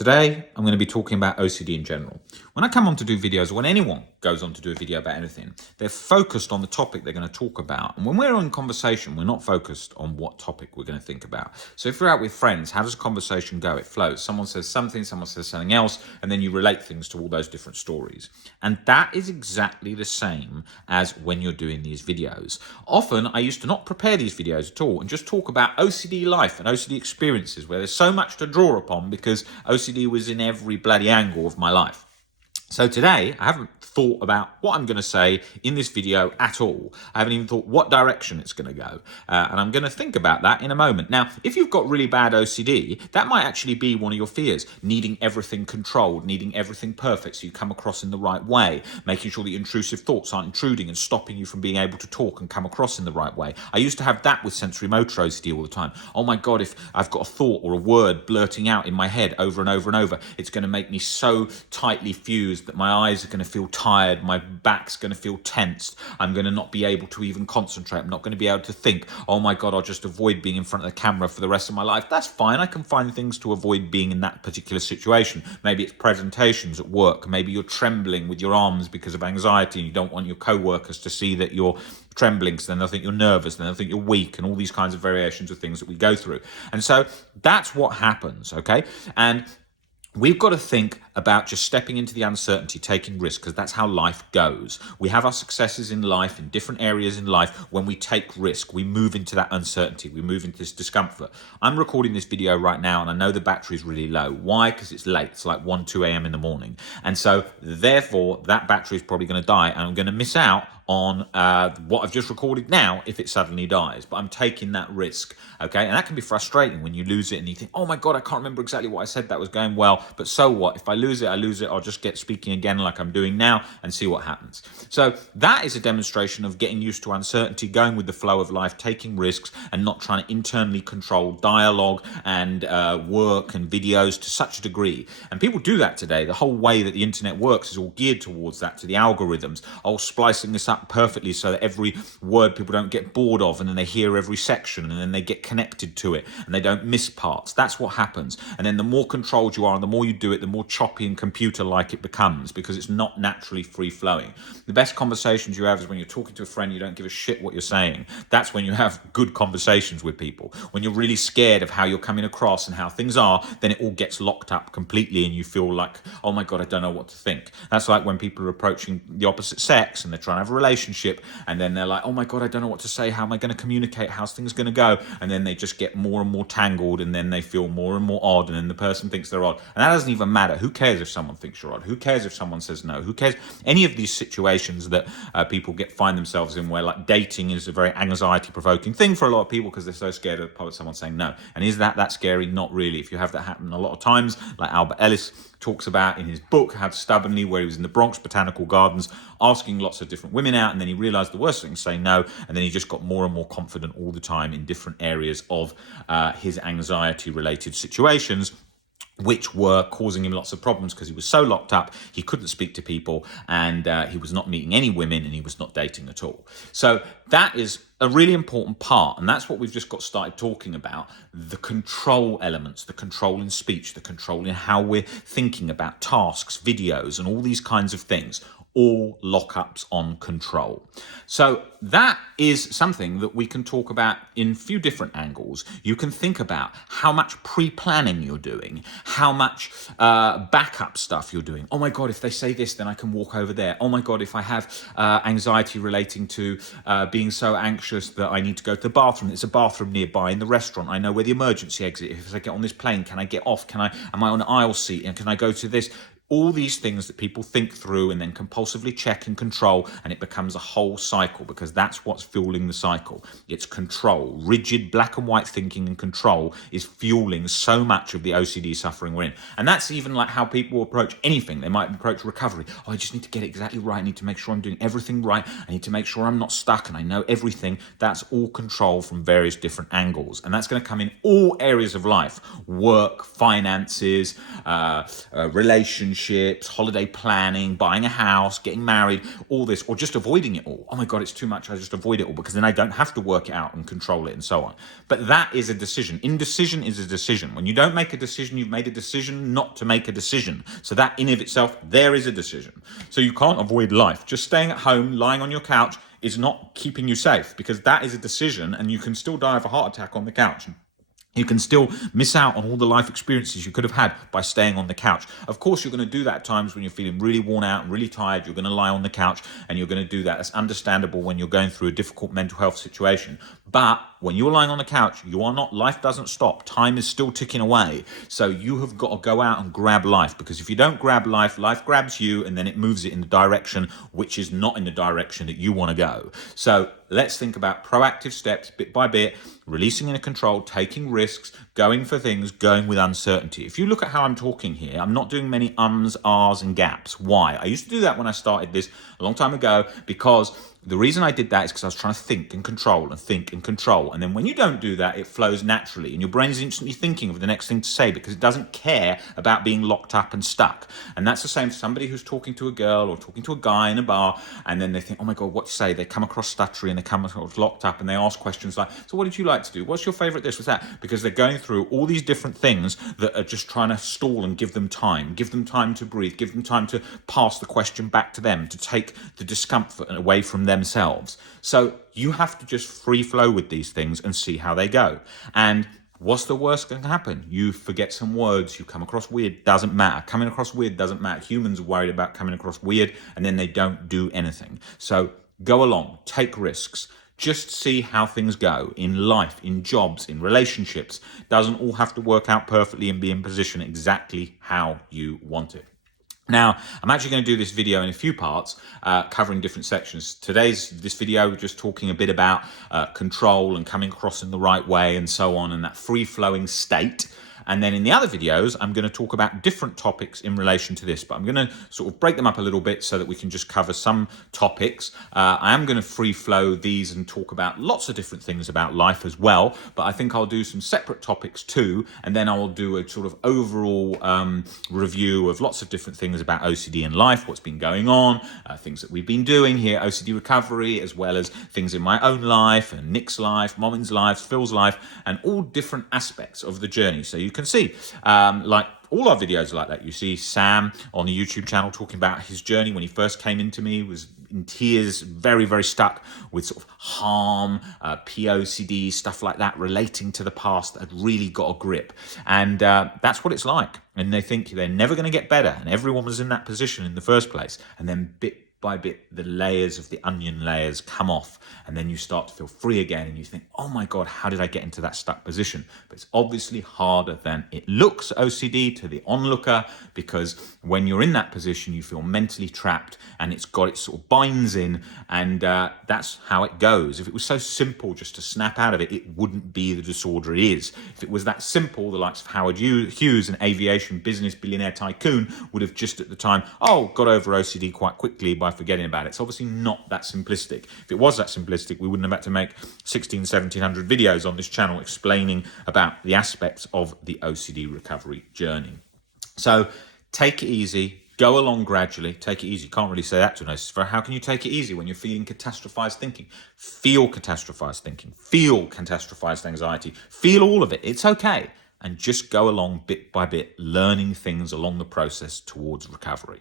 Today, I'm going to be talking about OCD in general. When I come on to do videos, or when anyone goes on to do a video about anything, they're focused on the topic they're going to talk about. And when we're in conversation, we're not focused on what topic we're going to think about. So if you're out with friends, how does a conversation go? It flows. Someone says something, someone says something else, and then you relate things to all those different stories. And that is exactly the same as when you're doing these videos. Often, I used to not prepare these videos at all and just talk about OCD life and OCD experiences, where there's so much to draw upon because OCD was in every bloody angle of my life. So today, I haven't thought about what I'm going to say in this video at all. I haven't even thought what direction it's going to go. And I'm going to think about that in a moment. Now, if you've got really bad OCD, that might actually be one of your fears, needing everything controlled, needing everything perfect so you come across in the right way, making sure the intrusive thoughts aren't intruding and stopping you from being able to talk and come across in the right way. I used to have that with sensory motor OCD all the time. Oh my God, if I've got a thought or a word blurting out in my head over and over and over, it's going to make me so tightly fused that my eyes are going to feel tired, my back's going to feel tensed, I'm going to not be able to even concentrate, I'm not going to be able to think, oh my God, I'll just avoid being in front of the camera for the rest of my life. That's fine, I can find things to avoid being in that particular situation. Maybe it's presentations at work, maybe you're trembling with your arms because of anxiety and you don't want your co-workers to see that you're trembling, so then they'll think you're nervous, then they'll think you're weak, and all these kinds of variations of things that we go through. And so that's what happens, okay? And we've got to think about just stepping into the uncertainty, taking risks, because that's how life goes. We have our successes in life, in different areas in life, when we take risk. We move into that uncertainty. We move into this discomfort. I'm recording this video right now, and I know the battery is really low. Why? Because it's late. It's like 1, 2 a.m. in the morning. And so, therefore, that battery is probably going to die, and I'm going to miss out on what I've just recorded now if it suddenly dies. But I'm taking that risk, okay? And that can be frustrating when you lose it and you think, oh my God, I can't remember exactly what I said that was going well, but so what? If I lose it, I lose it. I'll just get speaking again like I'm doing now and see what happens. So that is a demonstration of getting used to uncertainty, going with the flow of life, taking risks, and not trying to internally control dialogue and work and videos to such a degree. And people do that today. The whole way that the internet works is all geared towards that, to the algorithms, all splicing this up perfectly so that every word people don't get bored of, and then they hear every section, and then they get connected to it and they don't miss parts. That's what happens. And then the more controlled you are and the more you do it, the more choppy and computer-like it becomes, because it's not naturally free-flowing. The best conversations you have is when you're talking to a friend, you don't give a shit what you're saying. That's when you have good conversations with people. When you're really scared of how you're coming across and how things are, then it all gets locked up completely and you feel like, oh my God, I don't know what to think. That's like when people are approaching the opposite sex and they're trying to have a relationship, and then they're like, oh my God, I don't know what to say. How am I going to communicate? How's things going to go? And then they just get more and more tangled, and then they feel more and more odd, and then the person thinks they're odd. And that doesn't even matter. Who cares if someone thinks you're odd? Who cares if someone says no? Who cares? Any of these situations that people find themselves in, where like dating is a very anxiety-provoking thing for a lot of people because they're so scared of someone saying no. And is that scary? Not really. If you have that happen a lot of times, like Albert Ellis talks about in his book, How Stubbornly, where he was in the Bronx Botanical Gardens asking lots of different women out, and then he realized the worst thing was saying no, and then he just got more and more confident all the time in different areas of his anxiety-related situations, which were causing him lots of problems because he was so locked up, he couldn't speak to people, and he was not meeting any women, and he was not dating at all. So that is a really important part, and that's what we've just got started talking about, the control elements, the control in speech, the control in how we're thinking about tasks, videos, and all these kinds of things. All lockups on control. So that is something that we can talk about in a few different angles. You can think about how much pre-planning you're doing, how much backup stuff you're doing. Oh my God, if they say this, then I can walk over there. Oh my God, if I have anxiety relating to being so anxious that I need to go to the bathroom, there's a bathroom nearby in the restaurant. I know where the emergency exit is. If I get on this plane, can I get off? Am I on an aisle seat? And can I go to this? All these things that people think through and then compulsively check and control, and it becomes a whole cycle, because that's what's fueling the cycle. It's control. Rigid black and white thinking and control is fueling so much of the OCD suffering we're in. And that's even like how people approach anything. They might approach recovery. Oh, I just need to get it exactly right. I need to make sure I'm doing everything right. I need to make sure I'm not stuck and I know everything. That's all control from various different angles. And that's going to come in all areas of life: work, finances, relationships, relationships, holiday planning, buying a house, getting married, all this, or just avoiding it all. Oh my God, it's too much. I just avoid it all because then I don't have to work it out and control it and so on. But that is a decision. Indecision is a decision. When you don't make a decision, you've made a decision not to make a decision. So that in of itself, there is a decision. So you can't avoid life. Just staying at home, lying on your couch is not keeping you safe, because that is a decision, and you can still die of a heart attack on the couch. You can still miss out on all the life experiences you could have had by staying on the couch. Of course, you're going to do that at times when you're feeling really worn out and really tired. You're going to lie on the couch and you're going to do that. That's understandable when you're going through a difficult mental health situation. But when you're lying on the couch, you are not, life doesn't stop. Time is still ticking away. So you have got to go out and grab life, because if you don't grab life, life grabs you and then it moves it in the direction which is not in the direction that you want to go. So let's think about proactive steps, bit by bit, releasing inner control, taking risks, going for things, going with uncertainty. If you look at how I'm talking here, I'm not doing many ums, ahs, and gaps. Why? I used to do that when I started this a long time ago, because the reason I did that is because I was trying to think and control and think and control. And then when you don't do that, it flows naturally and your brain is instantly thinking of the next thing to say, because it doesn't care about being locked up and stuck. And that's the same for somebody who's talking to a girl or talking to a guy in a bar, and then they think, oh my God, what to say? They come across stuttery and they come across locked up, and they ask questions like, so what did you like to do? What's your favorite this? What's that? Because they're going through all these different things that are just trying to stall and give them time to breathe, give them time to pass the question back to them, to take the discomfort away from themselves. So you have to just free flow with these things and see how they go. And what's the worst that can happen? You forget some words, you come across weird, doesn't matter. Coming across weird doesn't matter. Humans are worried about coming across weird and then they don't do anything. So go along, take risks. Just see how things go in life, in jobs, in relationships. Doesn't all have to work out perfectly and be in position exactly how you want it. Now, I'm actually going to do this video in a few parts, covering different sections. This video, we're just talking a bit about control and coming across in the right way and so on, and that free-flowing state. And then in the other videos, I'm going to talk about different topics in relation to this, but I'm going to sort of break them up a little bit so that we can just cover some topics. I am going to free flow these and talk about lots of different things about life as well, but I think I'll do some separate topics too, and then I will do a sort of overall review of lots of different things about OCD in life, what's been going on, things that we've been doing here, OCD recovery, as well as things in my own life and Nick's life, Momin's life, Phil's life, and all different aspects of the journey. So you can see, like all our videos are like that. You see Sam on the YouTube channel talking about his journey when he first came into me, was in tears, very, very stuck with sort of harm, POCD, stuff like that, relating to the past that had really got a grip. And that's what it's like. And they think they're never going to get better. And everyone was in that position in the first place. And then bit by bit, the layers of the onion layers come off, and then you start to feel free again, and you think, oh my God, how did I get into that stuck position? But it's obviously harder than it looks, OCD, to the onlooker, because when you're in that position, you feel mentally trapped, and it sort of binds in, and that's how it goes. If it was so simple just to snap out of it, it wouldn't be the disorder it is. If it was that simple, the likes of Howard Hughes, an aviation business billionaire tycoon, would have just at the time, got over OCD quite quickly by forgetting about it. It's obviously not that simplistic. If it was that simplistic, we wouldn't have had to make 1700 videos on this channel explaining about the aspects of the OCD recovery journey. So take it easy, go along gradually, take it easy. Can't really say that to an OCD. How can you take it easy when you're feeling catastrophized thinking? Feel catastrophized thinking, feel catastrophized anxiety, feel all of it. It's okay. And just go along bit by bit, learning things along the process towards recovery.